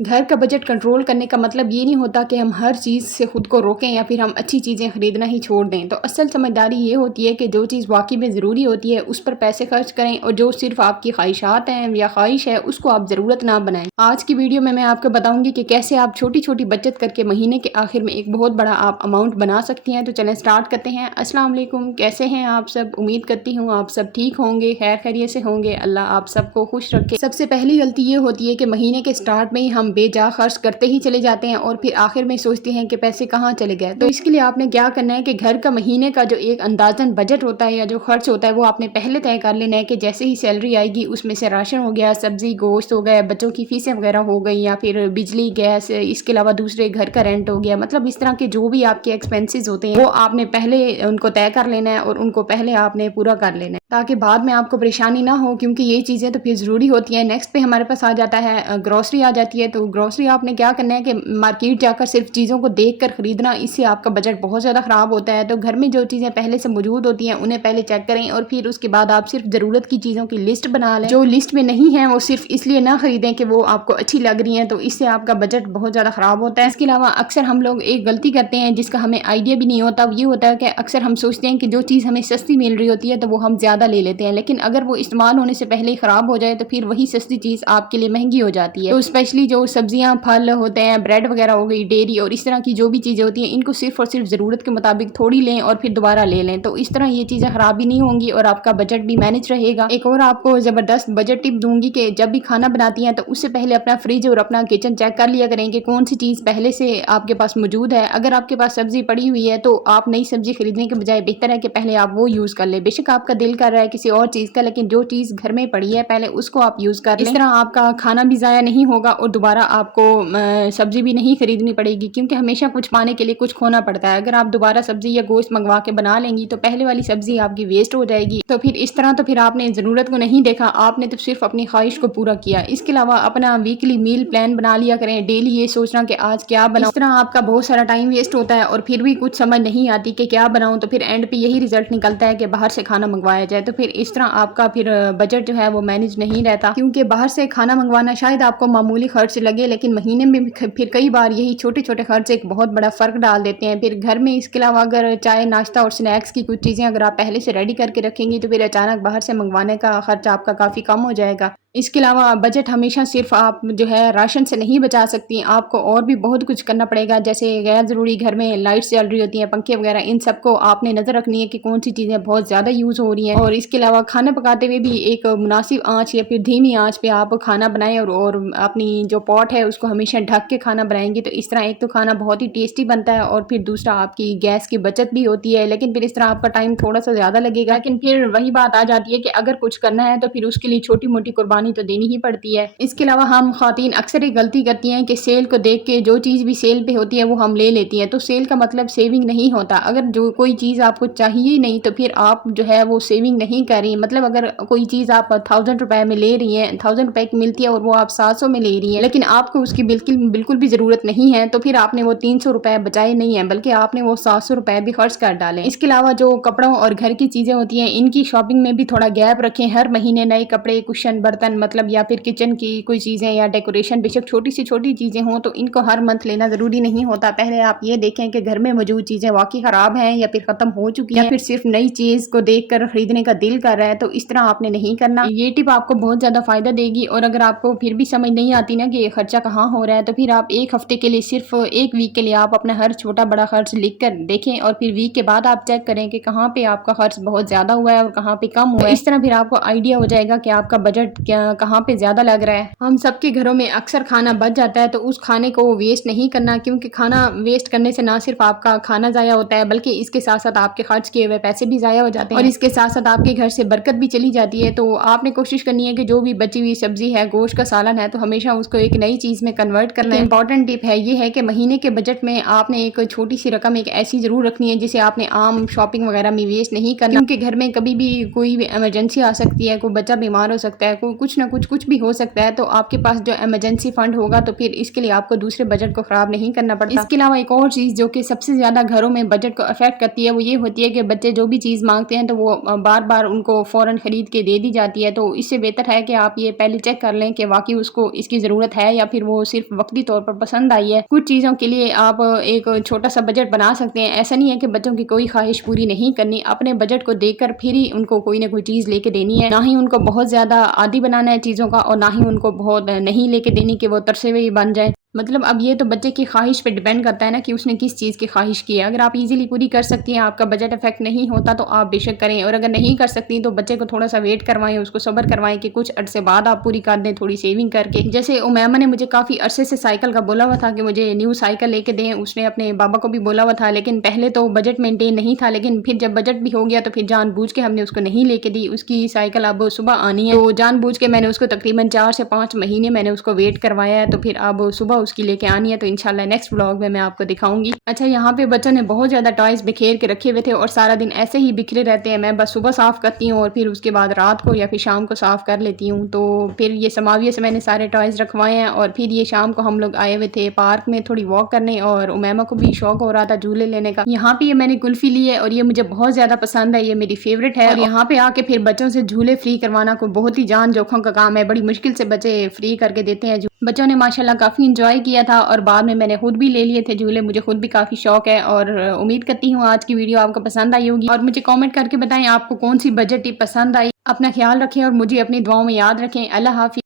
گھر کا budget control کرنے کا مطلب یہ نہیں ہوتا کہ ہم ہر چیز سے خود کو روکیں یا پھر ہم اچھی چیزیں خریدنا ہی چھوڑ دیں۔ تو اصل سمجھداری یہ ہوتی ہے کہ جو چیز واقعی میں ضروری ہوتی ہے اس پر پیسے خرچ کریں، اور جو صرف آپ کی خواہشات ہیں یا خواہش ہے اس کو آپ ضرورت نہ بنائیں۔ آج کی ویڈیو میں آپ کو بتاؤں گی کہ کیسے آپ چھوٹی چھوٹی بچت کر کے مہینے کے آخر میں ایک بہت بڑا آپ اماؤنٹ بنا سکتی ہیں۔ تو چلیں سٹارٹ کرتے ہیں۔ السلام علیکم، کیسے ہیں آپ سب؟ امید کرتی ہوں آپ سب ٹھیک ہوں گے، خیر خیریت سے ہوں گے۔ اللہ آپ سب کو خوش رکھے۔ سب سے پہلی غلطی یہ ہوتی ہے کہ مہینے کے سٹارٹ میں ہی ہم بے جا خرچ کرتے ہی چلے جاتے ہیں اور پھر آخر میں سوچتے ہیں کہ پیسے کہاں چلے گئے۔ تو اس کے لیے آپ نے کیا کرنا ہے کہ گھر کا مہینے کا جو ایک اندازن بجٹ ہوتا ہے یا جو خرچ ہوتا ہے وہ آپ نے پہلے طے کر لینا ہے کہ جیسے ہی سیلری آئے گی اس میں سے راشن ہو گیا، سبزی گوشت ہو گیا، بچوں کی فیسیں وغیرہ ہو گئی، یا پھر بجلی گیس، اس کے علاوہ دوسرے گھر کا رینٹ ہو گیا، مطلب اس طرح کے جو بھی آپ کے ایکسپینسز ہوتے ہیں وہ آپ نے پہلے ان کو طے کر لینا ہے اور ان کو پہلے آپ نے پورا کر لینا ہے تاکہ بعد میں آپ کو پریشانی نہ ہو، کیونکہ یہ چیزیں تو پھر ضروری ہوتی ہیں۔ نیکسٹ پہ ہمارے پاس آ جاتا ہے گروسری آ جاتی ہے۔ تو گروسری آپ نے کیا کرنا ہے کہ مارکیٹ جا کر صرف چیزوں کو دیکھ کر خریدنا، اس سے آپ کا بجٹ بہت زیادہ خراب ہوتا ہے۔ تو گھر میں جو چیزیں پہلے سے موجود ہوتی ہیں انہیں پہلے چیک کریں، اور پھر اس کے بعد آپ صرف ضرورت کی چیزوں کی لسٹ بنا لیں۔ جو لسٹ میں نہیں ہیں وہ صرف اس لیے نہ خریدیں کہ وہ آپ کو اچھی لگ رہی ہیں، تو اس سے آپ کا بجٹ بہت زیادہ خراب ہوتا ہے۔ اس کے علاوہ اکثر ہم لوگ ایک غلطی کرتے ہیں جس کا ہمیں آئیڈیا بھی نہیں ہوتا، وہ یہ ہوتا ہے کہ اکثر ہم سوچتے ہیں کہ جو چیز ہمیں سستی مل رہی ہوتی ہے تو وہ ہم زیادہ لے لیتے ہیں، لیکن اگر وہ استعمال ہونے سے پہلے ہی خراب ہو جائے تو پھر وہی سستی چیز آپ کے لیے مہنگی ہو جاتی ہے۔ تو اسپیشلی جو سبزیاں پھل ہوتے ہیں، بریڈ وغیرہ ہو گئی، ڈیری اور اس طرح کی جو بھی چیزیں ہوتی ہیں، ان کو صرف اور صرف ضرورت کے مطابق تھوڑی لیں اور پھر دوبارہ لے لیں، تو اس طرح یہ چیزیں خراب بھی نہیں ہوں گی اور آپ کا بجٹ بھی مینج رہے گا۔ ایک اور آپ کو زبردست بجٹ ٹپ دوں گی کہ جب بھی کھانا بناتی ہیں تو اس سے پہلے اپنا فریج اور اپنا کچن چیک کر لیا کریں کہ کون سی چیز پہلے سے آپ کے پاس موجود ہے۔ اگر آپ کے پاس سبزی پڑی ہوئی ہے تو آپ نئی سبزی خریدنے کے بجائے بہتر ہے کہ پہلے آپ وہ یوز کر لیں۔ بے شک آپ کا دل کر رہا ہے کسی اور چیز کا، لیکن جو چیز گھر میں پڑی ہے پہلے اس کو آپ یوز کر لیں۔ اس طرح آپ کا کھانا بھی ضائع نہیں ہوگا اور دوبارہ آپ کو سبزی بھی نہیں خریدنی پڑے گی، کیونکہ ہمیشہ کچھ پانے کے لیے کچھ کھونا پڑتا ہے۔ اگر آپ دوبارہ سبزی یا گوشت منگوا کے بنا لیں گی تو پہلے والی سبزی آپ کی ویسٹ ہو جائے گی، تو پھر اس طرح تو پھر آپ نے ضرورت کو نہیں دیکھا، آپ نے تو صرف اپنی خواہش کو پورا کیا۔ اس کے علاوہ اپنا ویکلی میل پلان بنا لیا کریں، ڈیلی یہ سوچنا کہ آج کیا بناؤں۔ اس طرح آپ کا بہت سارا ٹائم ویسٹ ہوتا ہے اور پھر بھی کچھ سمجھ نہیں آتی کہ کیا بناؤں، تو پھر اینڈ پہ یہی رزلٹ نکلتا ہے کہ باہر سے کھانا منگوایا جائے، تو پھر اس طرح آپ کا پھر بجٹ جو ہے وہ مینج نہیں رہتا، کیونکہ باہر سے کھانا منگوانا شاید آپ کو معمولی خرچ لگے لیکن مہینے میں پھر کئی بار یہی چھوٹے چھوٹے خرچ ایک بہت بڑا فرق ڈال دیتے ہیں۔ پھر گھر میں اس کے علاوہ اگر چائے ناشتہ اور سنیکس کی کچھ چیزیں اگر آپ پہلے سے ریڈی کر کے رکھیں گی تو پھر اچانک باہر سے منگوانے کا خرچ آپ کا کافی کم ہو جائے گا۔ اس کے علاوہ بجٹ ہمیشہ صرف آپ جو ہے راشن سے نہیں بچا سکتی، آپ کو اور بھی بہت کچھ کرنا پڑے گا، جیسے غیر ضروری گھر میں لائٹس چل رہی ہوتی ہیں، پنکھے وغیرہ، ان سب کو آپ نے نظر رکھنی ہے کہ کون سی چیزیں بہت زیادہ یوز ہو رہی ہیں۔ اور اس کے علاوہ کھانا پکاتے ہوئے بھی ایک مناسب آنچ یا پھر دھیمی آنچ پہ آپ کھانا بنائیں، اور اپنی جو پاٹ ہے اس کو ہمیشہ ڈھک کے کھانا بنائیں گے، تو اس طرح ایک تو کھانا بہت ہی ٹیسٹی بنتا ہے اور پھر دوسرا آپ کی گیس کی بچت بھی ہوتی ہے، لیکن پھر اس طرح آپ کا ٹائم تھوڑا سا زیادہ لگے گا، لیکن پھر وہی بات آ جاتی ہے کہ اگر کچھ کرنا ہے تو پھر اس کے لیے چھوٹی موٹی قربانی تو دینی ہی پڑتی ہے۔ اس کے علاوہ ہم خواتین اکثر ایک غلطی کرتی ہیں کہ سیل کو دیکھ کے جو چیز بھی سیل پہ ہوتی ہے وہ ہم لے لیتی ہیں، تو سیل کا مطلب سیونگ نہیں ہوتا۔ اگر جو کوئی چیز آپ کو چاہیے ہی نہیں تو پھر آپ جو ہے وہ سیونگ نہیں کر رہی، مطلب اگر کوئی چیز آپ 1000 روپے میں لے رہی ہیں، 1000 روپے کی ملتی ہے اور وہ آپ 700 میں لے رہی ہیں، لیکن آپ کو اس کی بالکل بھی ضرورت نہیں ہے، تو پھر آپ نے وہ 300 روپے بچائے نہیں ہیں بلکہ آپ نے وہ 700 روپے بھی خرچ کر ڈالیں۔ اس کے علاوہ جو کپڑوں اور گھر کی چیزیں ہوتی ہیں ان کی شاپنگ میں بھی تھوڑا گیپ رکھیں، ہر مہینے نئے کپڑے، کشن، برتن، مطلب یا پھر کچن کی کوئی چیزیں یا ڈیکوریشن، بے شک چھوٹی سی چھوٹی چیزیں ہوں تو ان کو ہر منتھ لینا ضروری نہیں ہوتا۔ پہلے آپ یہ دیکھیں کہ گھر میں موجود چیزیں واقعی خراب ہیں یا پھر ختم ہو چکی ہیں، یا پھر صرف نئی چیز کو دیکھ کر خریدنے کا دل کر رہا ہے، تو اس طرح آپ نے نہیں کرنا۔ یہ ٹپ آپ کو بہت زیادہ فائدہ دے گی، اور اگر آپ کو پھر بھی سمجھ نہیں آتی نا کہ یہ خرچہ کہاں ہو رہا ہے، تو پھر آپ ایک ہفتے کے لیے صرف ایک ویک کے لیے آپ اپنا ہر چھوٹا بڑا خرچ لکھ کر دیکھیں، اور پھر ویک کے بعد آپ چیک کریں کہ کہاں پہ آپ کا خرچ بہت زیادہ ہوا ہے اور کہاں پہ کم ہوا ہے۔ اس طرح پھر آپ کو آئیڈیا ہو جائے گا کہ آپ کا بجٹ کہاں پہ زیادہ لگ رہا ہے۔ ہم سب کے گھروں میں اکثر کھانا بچ جاتا ہے، تو اس کھانے کو ویسٹ نہیں کرنا، کیونکہ کھانا ویسٹ کرنے سے نہ صرف آپ کا کھانا ضائع ہوتا ہے بلکہ اس کے ساتھ ساتھ آپ کے خرچ کیے ہوئے پیسے بھی ضائع ہو جاتے ہیں، اور اس کے ساتھ ساتھ آپ کے گھر سے برکت بھی چلی جاتی ہے۔ تو آپ نے کوشش کرنی ہے کہ جو بھی بچی ہوئی سبزی ہے، گوشت کا سالن ہے، تو ہمیشہ اس کو ایک نئی چیز میں کنورٹ کرنا ہے۔ امپورٹنٹ ٹپ ہے یہ ہے کہ مہینے کے بجٹ میں آپ نے ایک چھوٹی سی رقم ایک ایسی ضرور رکھنی ہے جسے آپ نے عام شاپنگ وغیرہ میں ویسٹ نہیں کرنا، کیونکہ گھر میں کبھی بھی کوئی بھی ایمرجنسی آ سکتی ہے، کوئی بچہ بیمار ہو سکتا ہے، کوئی کچھ بھی ہو سکتا ہے، تو آپ کے پاس جو ایمرجنسی فنڈ ہوگا تو پھر اس کے لیے آپ کو دوسرے بجٹ کو خراب نہیں کرنا پڑتا۔ اس کے علاوہ ایک اور چیز جو کہ سب سے زیادہ گھروں میں بجٹ کو افیکٹ کرتی ہے وہ یہ ہوتی ہے کہ بچے جو بھی چیز مانگتے ہیں تو وہ بار بار ان کو فوراً خرید کے دے دی جاتی ہے، تو اس سے بہتر ہے کہ آپ یہ پہلے چیک کر لیں کہ واقعی اس کو اس کی ضرورت ہے یا پھر وہ صرف وقتی طور پر پسند آئی ہے۔ کچھ چیزوں کے لیے آپ ایک چھوٹا سا بجٹ بنا سکتے ہیں، ایسا نہیں ہے کہ بچوں کی کوئی خواہش پوری نہیں کرنی، اپنے بجٹ کو دیکھ کر پھر ہی ان کو کوئی نہ کوئی چیز لے کے دینی ہے، نہ ہی ان کو بہت زیادہ عادی بنانا ہے چیزوں کا اور نہ ہی ان کو بہت نہیں لے کے دینی کہ وہ ترسے ہوئے ہی بن جائیں۔ مطلب اب یہ تو بچے کی خواہش پہ ڈیپینڈ کرتا ہے نا کہ اس نے کس چیز کی خواہش کی ہے۔ اگر آپ ایزیلی پوری کر سکتی ہیں، آپ کا بجٹ افیکٹ نہیں ہوتا تو آپ بے شک کریں، اور اگر نہیں کر سکتی تو بچے کو تھوڑا سا ویٹ کروائیں، اس کو صبر کروائیں کہ کچھ عرصے بعد آپ پوری کر دیں تھوڑی سیونگ کر کے۔ جیسے امیمہ نے مجھے کافی عرصے سے سائیکل کا بولا ہوا تھا کہ مجھے نیو سائیکل لے کے دیں، اس نے اپنے بابا کو بھی بولا ہوا تھا، لیکن پہلے تو بجٹ مینٹین نہیں تھا، لیکن پھر جب بجٹ بھی ہو گیا تو پھر جان بوجھ کے ہم نے اس کو نہیں لے کے دی۔ اس کی سائیکل اب صبح آنی ہے تو جان بوجھ کے میں نے اس کو تقریباً 4 سے 5 مہینے میں نے اس کو ویٹ کروایا ہے، تو پھر اب صبح اس کی لے کے آنی ہے، تو انشاءاللہ نیکسٹ ولاگ میں آپ کو دکھاؤں گی۔ اچھا، یہاں پہ بچوں نے بہت زیادہ ٹوائز بکھیر کے رکھے ہوئے تھے اور سارا دن ایسے ہی بکھرے رہتے ہیں، میں بس صبح صاف کرتی ہوں اور پھر اس کے بعد رات کو یا پھر شام کو صاف کر لیتی ہوں۔ تو پھر یہ سماویہ سے میں نے سارے ٹوائز رکھوائے ہیں، اور پھر یہ شام کو ہم لوگ آئے ہوئے تھے پارک میں تھوڑی واک کرنے، اور امیمہ کو بھی شوق ہو رہا تھا جھولے لینے کا۔ یہاں پہ یہ میں نے کلفی لی ہے اور یہ مجھے بہت زیادہ پسند ہے، یہ میری فیوریٹ ہے، اور یہاں پہ آ کے پھر بچوں سے جھولے فری کروانا کوئی بہت ہی جان جوکھوں کا کام ہے، بڑی مشکل سے بچے فری کر کے دیتے ہیں۔ بچوں نے ماشاءاللہ کافی انجوائے کیا تھا، اور بعد میں نے خود بھی لے لیے تھے جھولے، مجھے خود بھی کافی شوق ہے، اور امید کرتی ہوں آج کی ویڈیو آپ کو پسند آئی ہوگی، اور مجھے کامنٹ کر کے بتائیں آپ کو کون سی بجٹ ٹپ پسند آئی۔ اپنا خیال رکھیں اور مجھے اپنی دعاؤں میں یاد رکھیں۔ اللہ حافظ۔